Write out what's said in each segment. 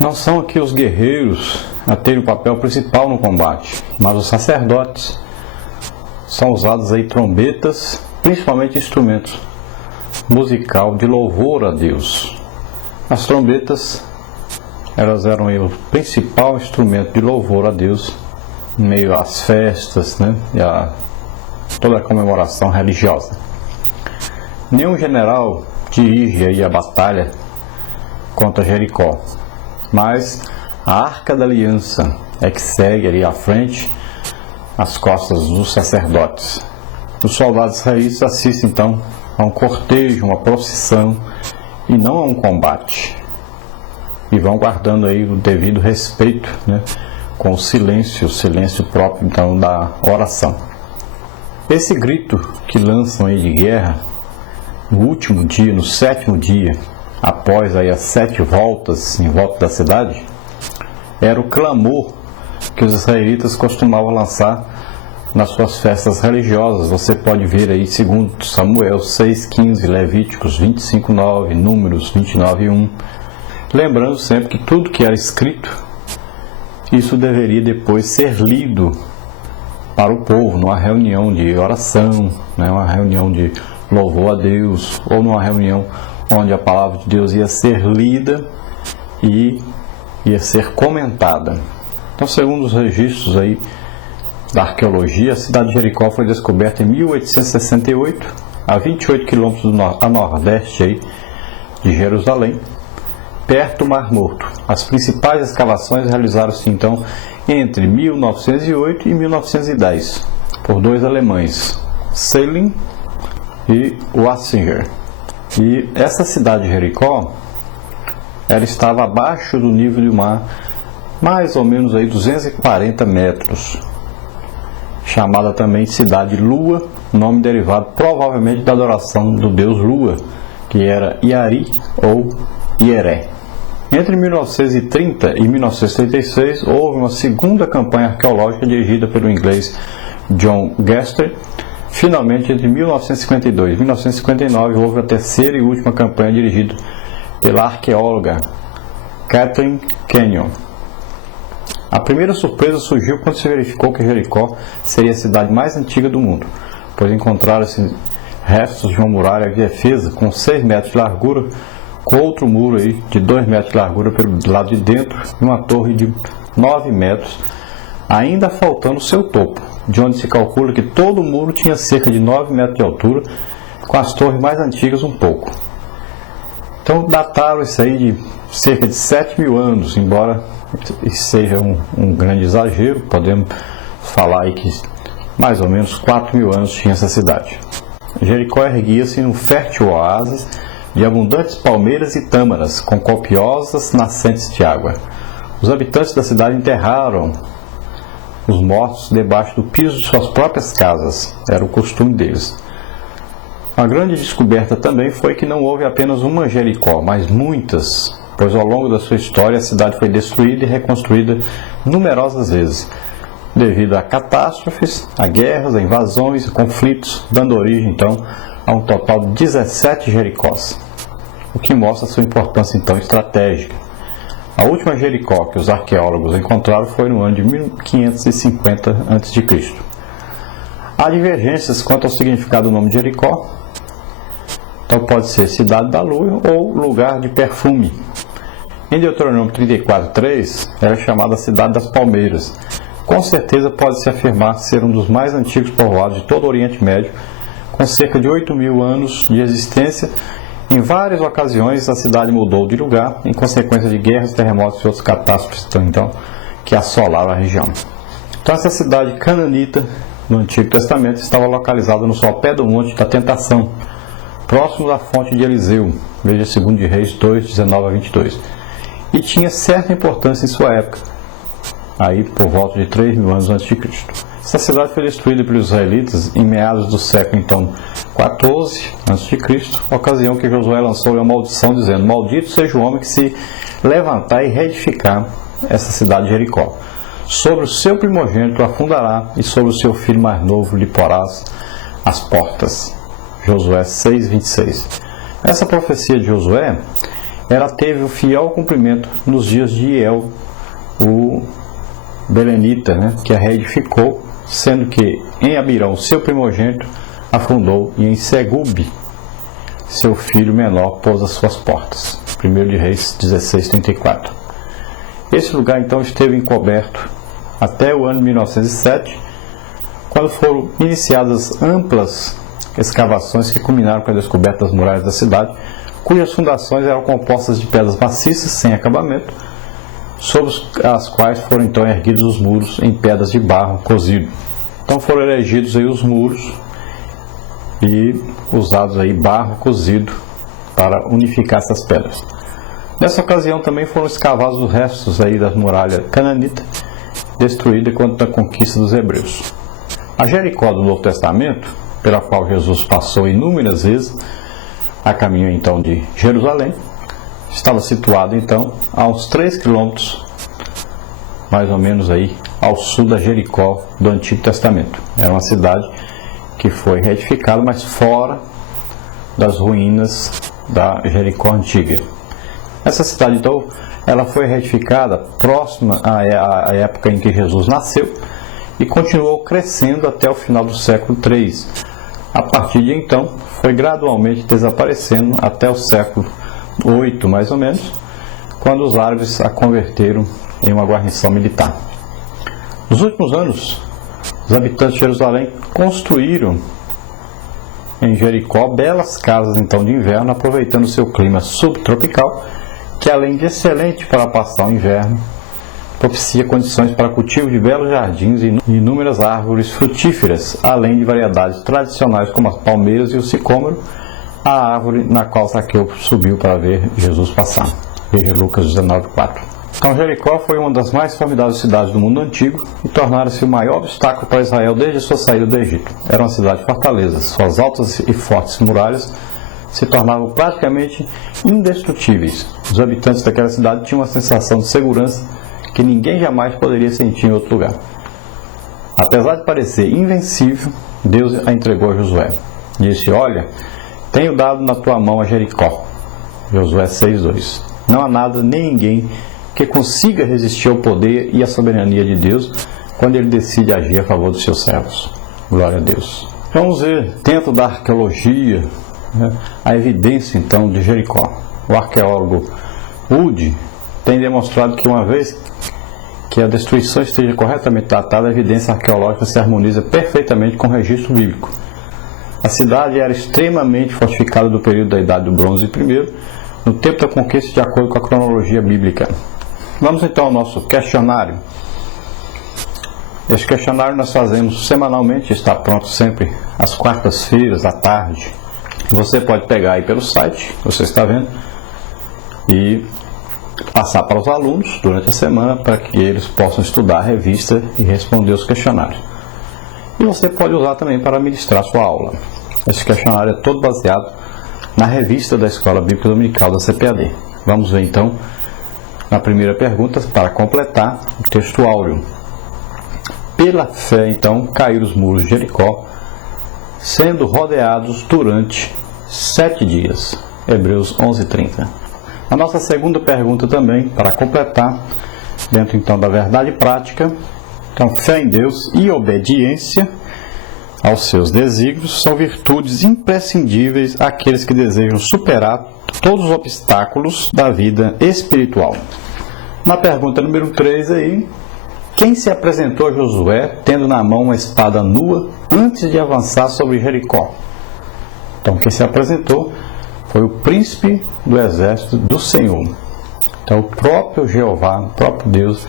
Não são aqui os guerreiros a terem o papel principal no combate, mas os sacerdotes. São usados aí trombetas, principalmente instrumentos musical de louvor a Deus. As trombetas, elas eram aí o principal instrumento de louvor a Deus em meio às festas, né, e a toda a comemoração religiosa. Nenhum general dirige aí a batalha contra Jericó, mas a Arca da Aliança é que segue ali à frente, às costas dos sacerdotes. Os soldados israelitas assistem então a um cortejo, uma procissão e não a um combate, e vão guardando aí o devido respeito, né, com o silêncio próprio então da oração. Esse grito que lançam aí de guerra no último dia, no 7º dia, após aí as 7 voltas em volta da cidade, era o clamor que os israelitas costumavam lançar nas suas festas religiosas. Você pode ver aí 2 Samuel 6,15, Levíticos 25,9, Números 29,1. Lembrando sempre que tudo que era escrito, isso deveria depois ser lido para o povo, numa reunião de oração, né, uma reunião de louvor a Deus, ou numa reunião onde a palavra de Deus ia ser lida e ia ser comentada. Então, segundo os registros aí da arqueologia, a cidade de Jericó foi descoberta em 1868, a 28 quilômetros a nordeste aí de Jerusalém, perto do Mar Morto. As principais escavações realizaram-se então entre 1908 e 1910 por 2 alemães, Seeling e Wassinger. E essa cidade de Jericó, ela estava abaixo do nível do mar, mais ou menos aí 240 metros, chamada também de Cidade Lua, nome derivado provavelmente da adoração do deus Lua, que era Iari ou Ieré. Entre 1930 e 1936 houve uma segunda campanha arqueológica dirigida pelo inglês John Gaster. Finalmente, entre 1952 e 1959 houve a terceira e última campanha dirigida pela arqueóloga Kathleen Kenyon. A primeira surpresa surgiu quando se verificou que Jericó seria a cidade mais antiga do mundo, pois encontraram-se restos de uma muralha de defesa com 6 metros de largura, com outro muro aí de 2 metros de largura pelo lado de dentro e uma torre de 9 metros, ainda faltando seu topo, de onde se calcula que todo o muro tinha cerca de 9 metros de altura, com as torres mais antigas um pouco. Então dataram isso aí de cerca de 7.000 anos, embora seja um grande exagero, podemos falar aí que mais ou menos 4.000 anos tinha essa cidade. Jericó erguia-se num fértil oásis de abundantes palmeiras e tâmaras, com copiosas nascentes de água. Os habitantes da cidade enterraram os mortos debaixo do piso de suas próprias casas, era o costume deles. A grande descoberta também foi que não houve apenas uma Jericó, mas muitas, pois ao longo da sua história a cidade foi destruída e reconstruída numerosas vezes, devido a catástrofes, a guerras, a invasões, a conflitos, dando origem então a um total de 17 Jericós, o que mostra sua importância então estratégica. A última Jericó que os arqueólogos encontraram foi no ano de 1550 a.C. Há divergências quanto ao significado do nome de Jericó. Então pode ser cidade da lua ou lugar de perfume. Em Deuteronômio 34:3 era chamada cidade das palmeiras. Com certeza pode-se afirmar ser um dos mais antigos povoados de todo o Oriente Médio, com cerca de 8.000 anos de existência. Em várias ocasiões a cidade mudou de lugar em consequência de guerras, terremotos e outros catástrofes então, que assolaram a região. Então essa cidade cananita no Antigo Testamento estava localizada no sopé do Monte da Tentação, próximo da fonte de Eliseu, veja 2 de Reis 2, 19 a 22, e tinha certa importância em sua época, aí por volta de 3.000 anos a.C. Essa cidade foi destruída pelos israelitas em meados do século então 14 a.C., ocasião que Josué lançou uma maldição dizendo: maldito seja o homem que se levantar e reedificar essa cidade de Jericó. Sobre o seu primogênito afundará, e sobre o seu filho mais novo lhe porás as portas. Josué 6:26. Essa profecia de Josué ela teve o fiel cumprimento nos dias de Hiel, o belenita, né, que a reedificou, sendo que em Abirão, seu primogênito, afundou, e em Segube, seu filho menor, pôs as suas portas. 1 de Reis 16:34. Esse lugar então esteve encoberto até o ano 1907, quando foram iniciadas amplas escavações que culminaram com a descoberta das muralhas da cidade, cujas fundações eram compostas de pedras maciças sem acabamento, sobre as quais foram então erguidos os muros em pedras de barro cozido. Então foram erigidos aí os muros e usados aí barro cozido para unificar essas pedras. Nessa ocasião também foram escavados os restos aí da muralha cananita, destruída quando da conquista dos hebreus. A Jericó do Novo Testamento, pela qual Jesus passou inúmeras vezes a caminho então de Jerusalém, estava situado então a uns 3 quilômetros, mais ou menos aí, ao sul da Jericó do Antigo Testamento. Era uma cidade que foi reedificada, mas fora das ruínas da Jericó antiga. Essa cidade então, ela foi reedificada próxima à época em que Jesus nasceu e continuou crescendo até o final do século III. A partir de então, foi gradualmente desaparecendo até o século VIII, mais ou menos, quando os árabes a converteram em uma guarnição militar. Nos últimos anos, os habitantes de Jerusalém construíram em Jericó belas casas então de inverno, aproveitando o seu clima subtropical, que além de excelente para passar o inverno, propicia condições para cultivo de belos jardins e inúmeras árvores frutíferas, além de variedades tradicionais como as palmeiras e o sicômoro, a árvore na qual Zaqueu subiu para ver Jesus passar. Veja Lucas 19:4. Então Jericó foi uma das mais formidáveis cidades do mundo antigo e tornara-se o maior obstáculo para Israel desde a sua saída do Egito. Era uma cidade-fortaleza. Suas altas e fortes muralhas se tornavam praticamente indestrutíveis. Os habitantes daquela cidade tinham uma sensação de segurança que ninguém jamais poderia sentir em outro lugar. Apesar de parecer invencível, Deus a entregou a Josué. Disse: olha, tenho dado na tua mão a Jericó. Josué 6:2. Não há nada nem ninguém que consiga resistir ao poder e à soberania de Deus quando ele decide agir a favor dos seus servos. Glória a Deus. Vamos ver dentro da arqueologia, né, a evidência então de Jericó. O arqueólogo Wood tem demonstrado que uma vez que a destruição esteja corretamente datada, a evidência arqueológica se harmoniza perfeitamente com o registro bíblico. A cidade era extremamente fortificada do período da Idade do Bronze I, no tempo da conquista, de acordo com a cronologia bíblica. Vamos então ao nosso questionário. Este questionário nós fazemos semanalmente, está pronto sempre às quartas-feiras à tarde. Você pode pegar aí pelo site, você está vendo, e passar para os alunos durante a semana para que eles possam estudar a revista e responder os questionários. E você pode usar também para ministrar sua aula. Esse questionário é todo baseado na revista da Escola Bíblica Dominical da CPAD. Vamos ver então na primeira pergunta, para completar o texto áureo. Pela fé então caíram os muros de Jericó, sendo rodeados durante 7 dias. Hebreus 11:30. A nossa segunda pergunta também, para completar, dentro então da verdade prática. Então, fé em Deus e obediência aos seus desígnios são virtudes imprescindíveis àqueles que desejam superar todos os obstáculos da vida espiritual. Na pergunta número 3 aí, quem se apresentou a Josué tendo na mão uma espada nua antes de avançar sobre Jericó? Então, quem se apresentou foi o príncipe do exército do Senhor. Então, o próprio Jeová, o próprio Deus,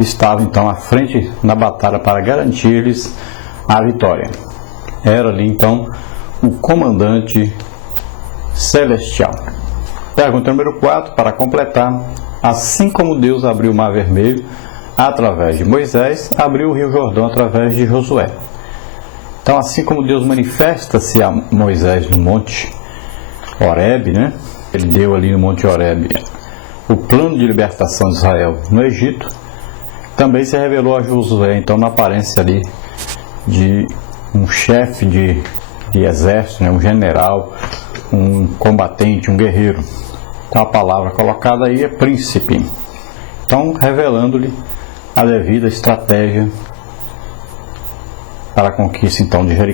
estava então à frente na batalha para garantir-lhes a vitória. Era ali então o comandante celestial. Pergunta número 4, para completar. Assim como Deus abriu o Mar Vermelho através de Moisés, abriu o Rio Jordão através de Josué. Então, assim como Deus manifesta-se a Moisés no monte Horebe, né? Ele deu ali no monte Horebe o plano de libertação de Israel no Egito, também se revelou a Josué, então, na aparência ali de um chefe de exército, né? Um general, um combatente, um guerreiro. Então a palavra colocada aí é príncipe. Então, revelando-lhe a devida estratégia para a conquista então de Jericó.